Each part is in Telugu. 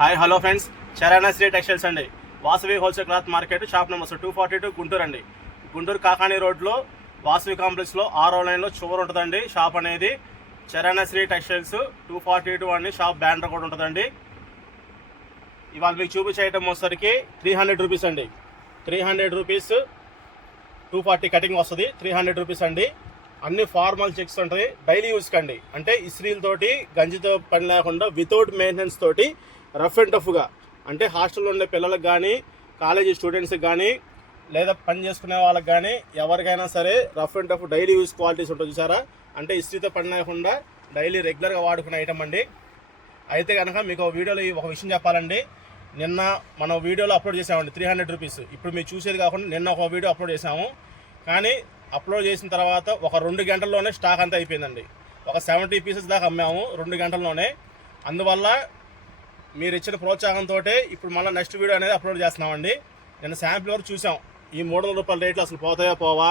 Hi hello friends, Charan Shri textiles అండి. Vasavi wholesale cloth market, shop number 242 Guntur అండి. గుంటూరు కాకాని రోడ్లో వాసవి కాంప్లెక్స్లో 6వ లైన్లో చివరి ఉంటుందండి షాప్ అనేది. చరణ్ శ్రీ టెక్స్టైల్స్ 242 అని షాప్ బ్యానర్ కూడా ఉంటుందండి. ఇవాళ మీకు చూపించే ఐటమ్ వచ్చేసరికి 300 రూపీస్ అండి. 300 రూపీస్ 240 కటింగ్ వస్తుంది. 300 రూపీస్ అండి. అన్ని ఫార్మల్ చెక్స్ ఉంటుంది, డైలీ యూస్కి అండి. అంటే ఇస్త్రీలతోటి గంజితో పని లేకుండా వితౌట్ మెయింటెనెన్స్ తోటి రఫ్ అండ్ టఫ్గా, అంటే హాస్టల్లో ఉండే పిల్లలకు కానీ, కాలేజీ స్టూడెంట్స్కి కానీ, లేదా పని చేసుకునే వాళ్ళకి కానీ ఎవరికైనా సరే rough and tough daily use qualities ఉంటుంది చూసారా. అంటే ఇస్త్రీతో పని లేకుండా డైలీ రెగ్యులర్గా వాడుకునే ఐటమ్ అండి. అయితే కనుక మీకు వీడియోలో ఒక విషయం చెప్పాలండి. నిన్న మనం వీడియోలో అప్లోడ్ చేసామండి 300 రూపీస్. ఇప్పుడు మీరు చూసేది కాకుండా నిన్న ఒక వీడియో అప్లోడ్ చేసాము. కానీ అప్లోడ్ చేసిన తర్వాత ఒక 2 గంటల్లోనే స్టాక్ అంతా అయిపోయిందండి. ఒక 70 పీసెస్ దాకా అమ్మాము 2 గంటల్లోనే. అందువల్ల మీరు ఇచ్చిన ప్రోత్సాహంతో ఇప్పుడు మళ్ళీ నెక్స్ట్ వీడియో అనేది అప్లోడ్ చేస్తున్నామండి. నేను శాంపిల్ వరకు చూసాం, ఈ 300 రూపాయల రేట్లు అసలు పోతాయో పోవా,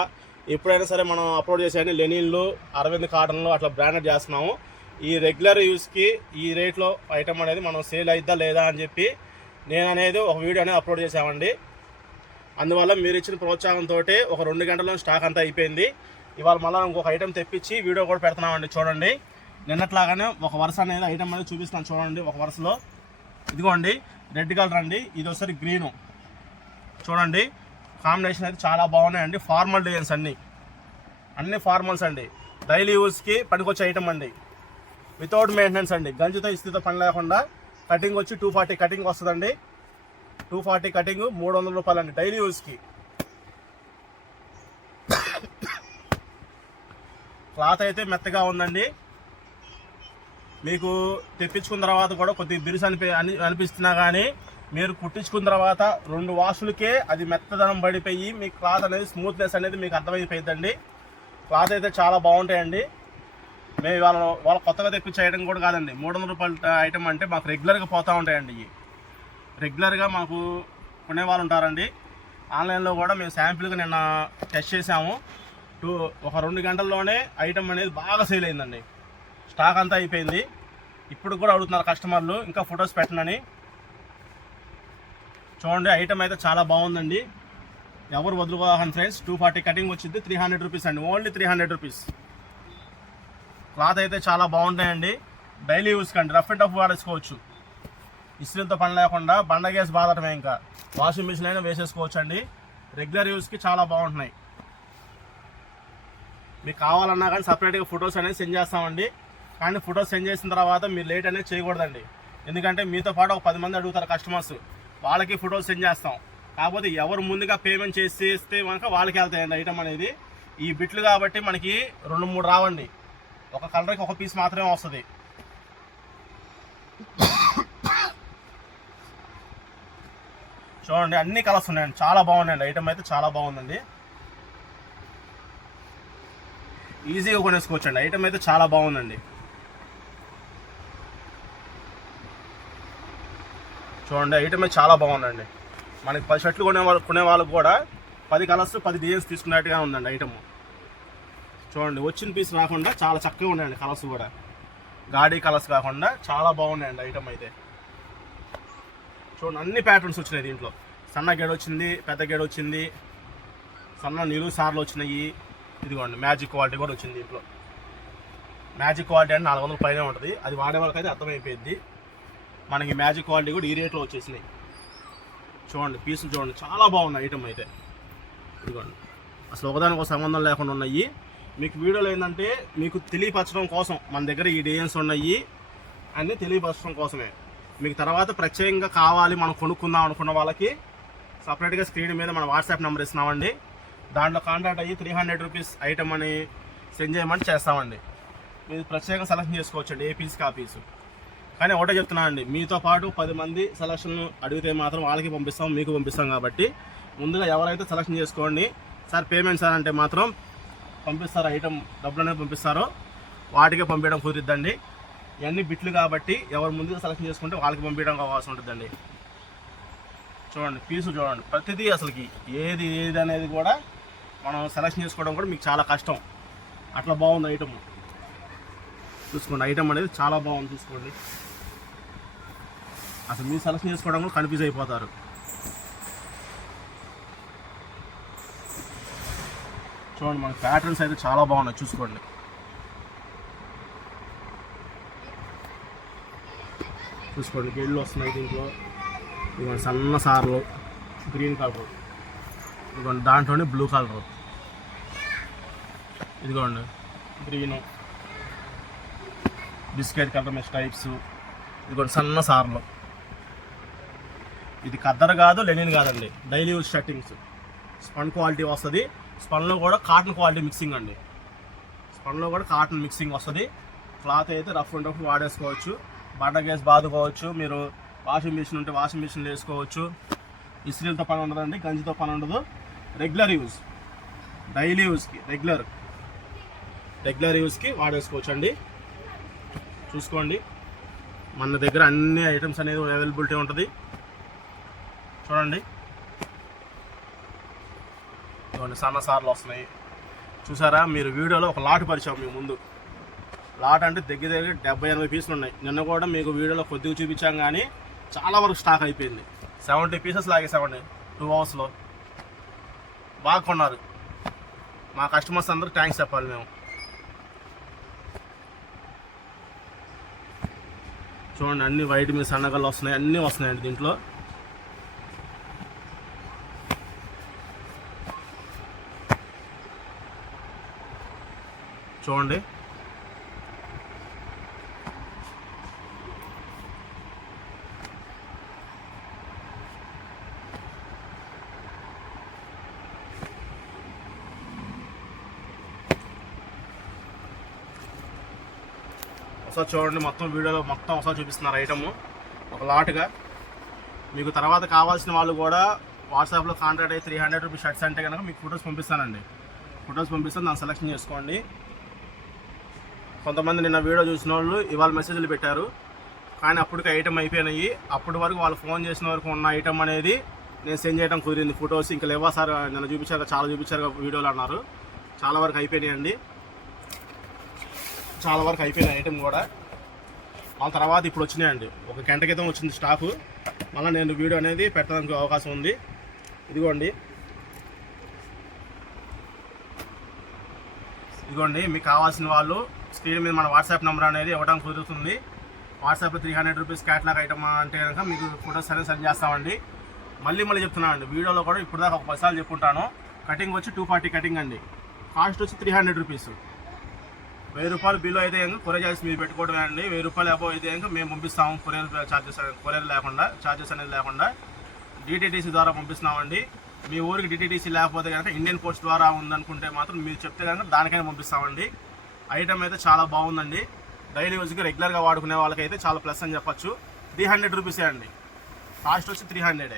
ఎప్పుడైనా సరే మనం అప్లోడ్ చేసేయండి. లెనిన్లు, అరవింద్ కాటన్లు అట్లా బ్రాండెడ్ చేస్తున్నాము. ఈ రెగ్యులర్ యూస్కి ఈ రేట్లో ఐటమ్ అనేది మనం సేల్ అయిద్దా లేదా అని చెప్పి నేను అనేది ఒక వీడియో అనేది అప్లోడ్ చేసామండి. అందువల్ల మీరు ఇచ్చిన ప్రోత్సాహంతో ఒక 2 గంటల్లో స్టాక్ అంతా అయిపోయింది. ఇవాళ మళ్ళీ ఇంకొక ఐటమ్ తెప్పించి వీడియో కూడా పెడుతున్నామండి. చూడండి, నిన్నట్లాగానే ఒక వరుస అనేది ఐటమ్ అనేది చూపిస్తాను. చూడండి, ఒక వరుసలో ఇదిగోండి రెడ్ కలర్ అండి, ఇది ఒకసారి గ్రీను. చూడండి, కాంబినేషన్ అయితే చాలా బాగున్నాయండి. ఫార్మల్ డిజైన్స్ అన్ని ఫార్మల్స్ అండి. డైలీ యూస్కి పనికొచ్చే ఐటమ్ అండి. వితౌట్ మెయింటెనెన్స్ అండి. గంజితో ఇస్త్రీతో పని లేకుండా కటింగ్ వచ్చి 240 కటింగ్ వస్తుందండి. 240 కటింగ్ 300 రూపాయలు అండి డైలీ యూస్కి. క్లాత్ అయితే మెత్తగా ఉందండి. మీకు తెప్పించుకున్న తర్వాత కూడా కొద్దిగా బిరుసు అనిపిస్తున్నా కానీ మీరు కుట్టించుకున్న తర్వాత 2 వాషులకే అది మెత్తదనం పడిపోయి మీ క్లాత్ అనేది స్మూత్నెస్ అనేది మీకు అర్థమైపోయిందండి. క్లాత్ అయితే చాలా బాగుంటాయండి. మేము వాళ్ళ కొత్తగా తెప్పించే ఐటమ్ కూడా కాదండి. 300 రూపాయల ఐటమ్ అంటే మాకు రెగ్యులర్గా పోతూ ఉంటాయండి. ఇవి రెగ్యులర్గా మాకు కొనేవాళ్ళు ఉంటారండి. ఆన్లైన్లో కూడా మేము శాంపిల్గా నిన్న టెస్ట్ చేసాము. ఒక 2 గంటల్లోనే ఐటమ్ అనేది బాగా సేల్ అయిందండి. స్టాక్ అంతా అయిపోయింది. ఇప్పుడు కూడా అడుగుతున్నారు కస్టమర్లు ఇంకా ఫొటోస్ పెట్టనని. చూడండి, ఐటమ్ అయితే చాలా బాగుందండి. ఎవరు వదులుకోవాలి ఫ్రెండ్స్. 240 కటింగ్ వచ్చింది. 300 రూపీస్ అండి, ఓన్లీ 300 రూపీస్. క్లాత్ అయితే చాలా బాగుంటాయండి. డైలీ యూస్కి అండి, రఫ్ అండ్ టఫ్ వాడేసుకోవచ్చు. ఇస్త్రీలతో పని లేకుండా బండ గ్యాస్ బాధటమే, ఇంకా వాషింగ్ మిషన్ అయినా వేసేసుకోవచ్చు అండి. రెగ్యులర్ యూస్కి చాలా బాగుంటున్నాయి. మీకు కావాలన్నా కానీ సపరేట్గా ఫొటోస్ అనేది సెండ్ చేస్తామండి. కానీ ఫొటోస్ సెండ్ చేసిన తర్వాత మీరు లేట్ అనేది చేయకూడదండి. ఎందుకంటే మీతో పాటు ఒక 10 మంది అడుగుతారు కస్టమర్స్, వాళ్ళకి ఫొటోస్ సెండ్ చేస్తాం. కాకపోతే ఎవరు ముందుగా పేమెంట్ చేస్తే కనుక వాళ్ళకి వెళ్తాయండి ఐటమ్ అనేది. ఈ బిట్లు కాబట్టి మనకి 2-3 రావండి. ఒక కలర్కి ఒక పీస్ మాత్రమే వస్తుంది. చూడండి, అన్ని కలర్స్ ఉన్నాయండి. చాలా బాగున్నాయండి. ఐటమ్ అయితే చాలా బాగుందండి. ఈజీగా కొనేసుకోవచ్చండి. ఐటమ్ అయితే చాలా బాగుందండి. చూడండి, ఐటమ్ అయితే చాలా బాగుందండి. మనకి 10 షర్ట్లు కొనే వాళ్ళకి కూడా 10 కలర్స్ 10 డిజైన్స్ తీసుకున్నట్టుగా ఉందండి ఐటమ్. చూడండి, వచ్చిన పీస్ రాకుండా చాలా చక్కగా ఉన్నాయండి. కలర్స్ కూడా గాడీ కలర్స్ కాకుండా చాలా బాగున్నాయండి ఐటమ్ అయితే. చూడండి, అన్ని ప్యాటర్న్స్ వచ్చినాయి దీంట్లో. సన్న గేడ వచ్చింది, పెద్ద గేడ వచ్చింది, సన్న నిలువు సార్లు వచ్చినాయి. ఇదిగోండి, మ్యాజిక్ క్వాలిటీ కూడా వచ్చింది దీంట్లో. మ్యాజిక్ క్వాలిటీ అంటే 400 పైన ఉంటుంది. అది వాడే వాళ్ళకైతే అర్థమైపోయింది. మనకి మ్యాజిక్ క్వాలిటీ కూడా ఈ రేట్లో వచ్చేసినాయి. చూడండి, పీసులు చూడండి, చాలా బాగున్నాయి ఐటమ్ అయితే. ఇదిగోండి, అసలు ఒకదానికి ఒక సంబంధం లేకుండా ఉన్నాయి. మీకు వీడియోలో ఏంటంటే మీకు తెలియపరచడం కోసం మన దగ్గర ఈ డిజైన్స్ ఉన్నాయి అన్నీ తెలియపరచడం కోసమే. మీకు తర్వాత ప్రత్యేకంగా కావాలి మనం కొనుక్కుందాం అనుకున్న వాళ్ళకి సపరేట్గా స్క్రీన్ మీద మన వాట్సాప్ నెంబర్ ఇస్తున్నామండి. దాంట్లో కాంటాక్ట్ అయ్యి 300 రూపీస్ ఐటమ్ అని సెండ్ చేయమని చేస్తామండి. మీరు ప్రత్యేకంగా సెలెక్షన్ చేసుకోవచ్చండి, ఏ పీస్కి ఆ పీసు. కానీ ఒకటే చెప్తున్నానండి, మీతో పాటు 10 మంది సెలక్షన్ అడిగితే మాత్రం వాళ్ళకి పంపిస్తాం, మీకు పంపిస్తాం. కాబట్టి ముందుగా ఎవరైతే సెలక్షన్ చేసుకోండి. సార్ పేమెంట్ సార్ అంటే మాత్రం పంపిస్తారు, ఐటమ్ డబ్బులు అనేది పంపిస్తారో వాటికే పంపించడం కుదిరిద్దండి. ఇవన్నీ బిట్లు కాబట్టి ఎవరు ముందుగా సెలక్షన్ చేసుకుంటే వాళ్ళకి పంపించడం అవకాశం ఉంటుందండి. చూడండి, పీసు చూడండి, ప్రతిదీ అసలుకి ఏది అనేది కూడా మనం సెలక్షన్ చేసుకోవడం కూడా మీకు చాలా కష్టం. అట్లా బాగుంది ఐటమ్. చూసుకోండి, ఐటమ్ అనేది చాలా బాగుంది. చూసుకోండి, అసలు మీరు సెలెక్షన్ చేసుకోవడం కూడా కన్ఫ్యూజ్ అయిపోతారు. చూడండి మన ప్యాటర్న్స్ అయితే చాలా బాగున్నాయి, చూసుకోండి. చూసుకోండి గెళ్ళు వస్తున్నాయి దీంట్లో. ఇదిగోండి సన్న సార్లు గ్రీన్ కలర్, ఇదిగోండి దాంట్లోనే బ్లూ కలర్, ఇదిగోండి గ్రీను, బిస్కెట్ కలర్ మీద స్ట్రైప్స్, ఇదిగోండి సన్న సార్లు. ఇది ఖద్దరు కాదు, లెనిన్ కాదండి, daily use shirtings. Spun quality వస్తుంది. స్పన్లో కూడా కాటన్ క్వాలిటీ మిక్సింగ్ అండి. స్పన్లో కూడా కాటన్ మిక్సింగ్ వస్తుంది. క్లాత్ అయితే రఫ్ అండ్ టఫ్ వాడేసుకోవచ్చు. బండ గ్యాస్ బాదుకోవచ్చు. మీరు వాషింగ్ మిషన్ ఉంటే వాషింగ్ మిషన్లో వేసుకోవచ్చు. ఇస్త్రీలతో పని ఉండదండి, గంజితో పని ఉండదు. రెగ్యులర్ యూజ్, డైలీ యూజ్కి, రెగ్యులర్ యూజ్కి వాడేసుకోవచ్చు అండి. చూసుకోండి మన దగ్గర అన్ని ఐటమ్స్ అనేది అవైలబిలిటీ ఉంటుంది. చూడండి సన్న సార్లు వస్తున్నాయి చూసారా. మీరు వీడియోలో ఒక లాట్ పరిచాము మీ ముందు. లాట్ అంటే దగ్గర 70-80 పీసులు ఉన్నాయి. నిన్న కూడా మీకు వీడియోలో కొద్దిగా చూపించాం కానీ చాలా వరకు స్టాక్ అయిపోయింది. 70 పీసెస్ లాగేసామండి 2 అవర్స్లో. బాగా కొన్నారు. మా కస్టమర్స్ అందరూ థ్యాంక్స్ చెప్పాలి మేము. చూడండి అన్ని వైట్ మీద సన్నగలు వస్తున్నాయి, అన్నీ వస్తున్నాయండి దీంట్లో. చూడండి ఒకసారి చూడండి, మొత్తం వీడియోలో మొత్తం ఒకసారి చూపిస్తున్నారు ఐటమ్ ఒక లాట్గా. మీకు తర్వాత కావాల్సిన వాళ్ళు కూడా వాట్సాప్లో కాంటాక్ట్ అయ్యి 300 రూపీస్ షర్ట్స్ అంటే కనుక మీకు ఫొటోస్ పంపిస్తానండి. ఫొటోస్ పంపిస్తాను, దాన్ని సెలెక్షన్ చేసుకోండి. కొంతమంది నిన్న వీడియో చూసిన వాళ్ళు ఇవాళ మెసేజ్లు పెట్టారు కానీ అప్పటికి ఐటమ్ అయిపోయినాయి. అప్పటి వరకు వాళ్ళు ఫోన్ చేసిన వరకు ఉన్న ఐటమ్ అనేది నేను సెండ్ చేయడం కుదిరింది. ఫొటోస్ ఇంకా లేవా సార్, నిన్న చూపించారు, చాలా చూపించారు వీడియోలు అన్నారు. చాలా వరకు అయిపోయినాయండి, చాలా వరకు అయిపోయినాయి ఐటమ్ కూడా. వాళ్ళ తర్వాత ఇప్పుడు వచ్చినాయండి, ఒక గంట క్రితం వచ్చింది స్టాకు. మళ్ళీ నేను వీడియో అనేది పెట్టడానికి అవకాశం ఉంది. ఇదిగోండి మీకు కావాల్సిన వాళ్ళు స్క్రీన్ మీద మన వాట్సాప్ నెంబర్ అనేది ఇవ్వడం కుదురుతుంది. వాట్సాప్లో 300 రూపీస్ క్యాట్లాగ్ ఐటమ్ అంటే కనుక మీకు ఫొటోస్ అనేది సెండ్ చేస్తామండి. మళ్ళీ చెప్తున్నాను అండి, వీడియోలో కూడా ఇప్పుడు దాకా ఒక 10 సార్లు చెప్పుకుంటాను. కటింగ్ వచ్చి 240 కటింగ్ అండి. కాస్ట్ వచ్చి 300 రూపీస్. 1000 రూపాయలు బిల్లు అయితే కనుక కొరియర్ చార్జెస్ మీరు పెట్టుకోవడమే అండి. 1000 రూపాయలు అబౌవ్ అయితే కనుక మేము పంపిస్తాము. కొరియర్ లేకుండా, చార్జెస్ అనేది లేకుండా డిటిడిసి ద్వారా పంపిస్తున్నామండి. మీ ఊరికి డిటిడిసి లేకపోతే కనుక ఇండియన్ పోస్ట్ ద్వారా ఉందనుకుంటే మాత్రం మీరు చెప్తే కనుక దానికైనా పంపిస్తామండి. ఐటమ్ అయితే చాలా బాగుందండి. డైలీ యూజ్కి రెగ్యులర్గా వాడుకునే వాళ్ళకైతే చాలా ప్లస్ అని చెప్పచ్చు. 300 రూపీసే అండి. కాస్ట్ వచ్చి 300.